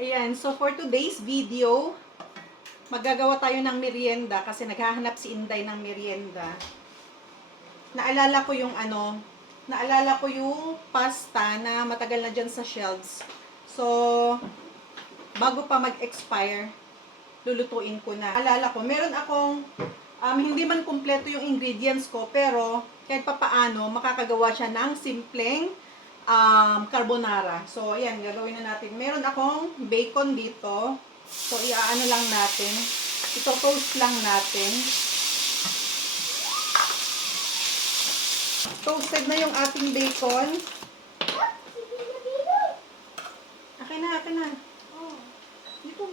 Ayan, so for today's video, magagawa tayo ng merienda kasi naghahanap si Inday ng merienda. Naalala ko yung pasta na matagal na dyan sa shelves. So, bago pa mag-expire, lulutuin ko na. Alala ko, meron akong, hindi man kumpleto yung ingredients ko, pero kahit papaano, makakagawa siya ng simpleng carbonara. So, ayan, gagawin na natin. Meron akong bacon dito. So, iaano lang natin. Ito, toast lang natin. Toasted na yung ating bacon. Akin na. Dito.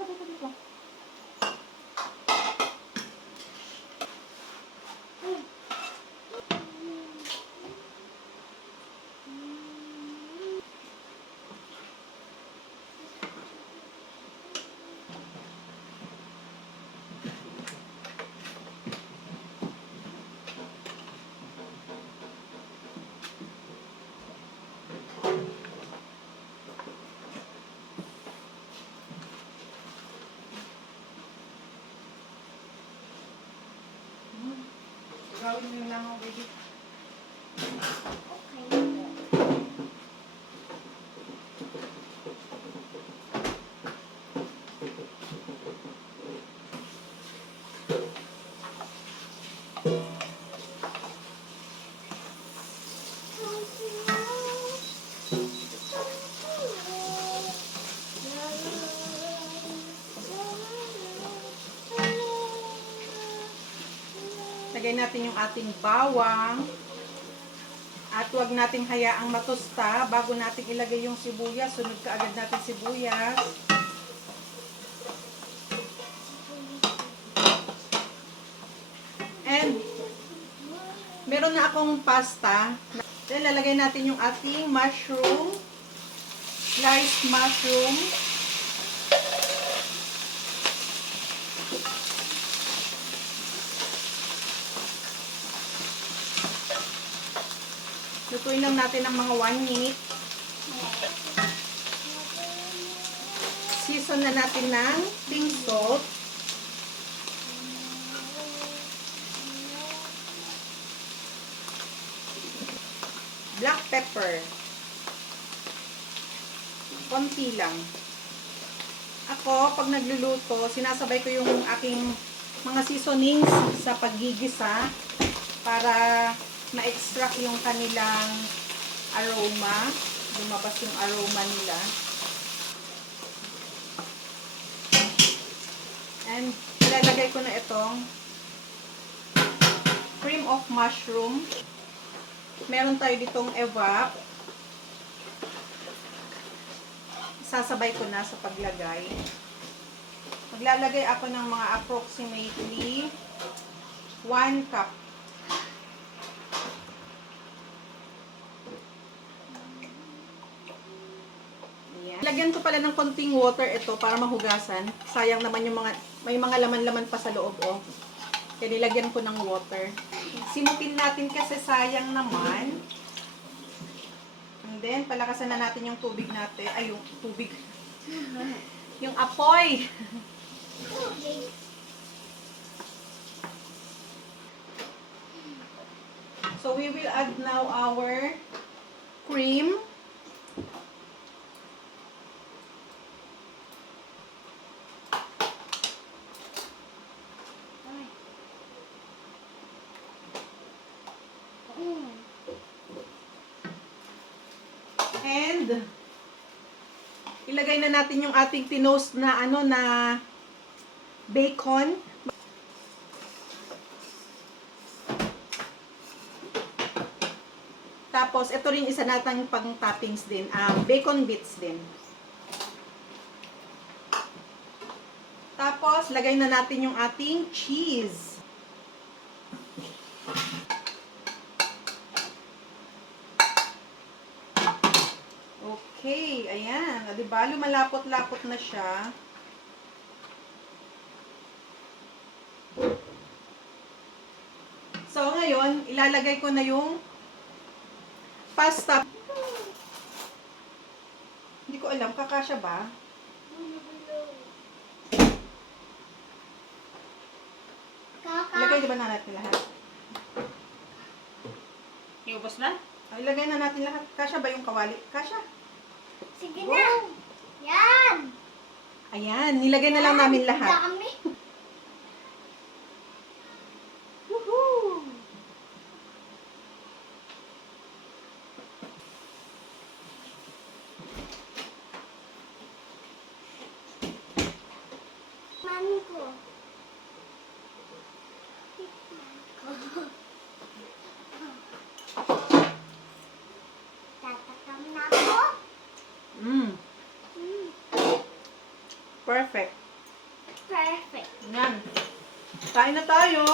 Gawin mo lang ako, baby. Lagay natin yung ating bawang. At huwag nating hayaang matusta bago natin ilagay yung sibuyas. Sunod ka agad natin sibuyas. And meron na akong pasta. Then lalagay natin yung ating mushroom. Sliced mushroom. Lutuin lang natin ng mga 1 minute. Season na natin ng pink salt. Black pepper. Konti lang. Ako, pag nagluluto, sinasabay ko yung aking mga seasonings sa paggigisa para ma-extract yung kanilang aroma. Lumabas yung aroma nila. And ilalagay ko na itong cream of mushroom. Meron tayo ditong evap. Sasabay ko na sa paglagay. Maglalagay ako ng mga approximately 1 cup. Lagyan ko pala ng konting water ito para mahugasan. Sayang naman yung may mga laman-laman pa sa loob, oh. Kaya nilagyan ko ng water. Simutin natin kasi sayang naman. And then, palakasan na natin yung tubig natin. Ay, yung tubig. Yung apoy. So, we will add now our cream. And ilagay na natin yung ating tinost na bacon. Tapos ito rin isa nating pang toppings din, bacon bits din. Tapos lagay na natin yung ating cheese. Okay, ayan. Diba? Lumalapot-lapot na siya. So, ngayon, ilalagay ko na yung pasta. Hindi ko alam, kakasya ba? Ilagay di ba na natin lahat? Iubos na? Ay, ilagay na natin lahat. Kasya ba yung kawali? Kasya. Sige Wow. na. Yan. Ayan, nilagay na lang namin lahat. Dami. Woohoo! Mango. Mango. Tatakam na ako. Mm, Mm, perfect. perfect. Yan. Kain na tayo.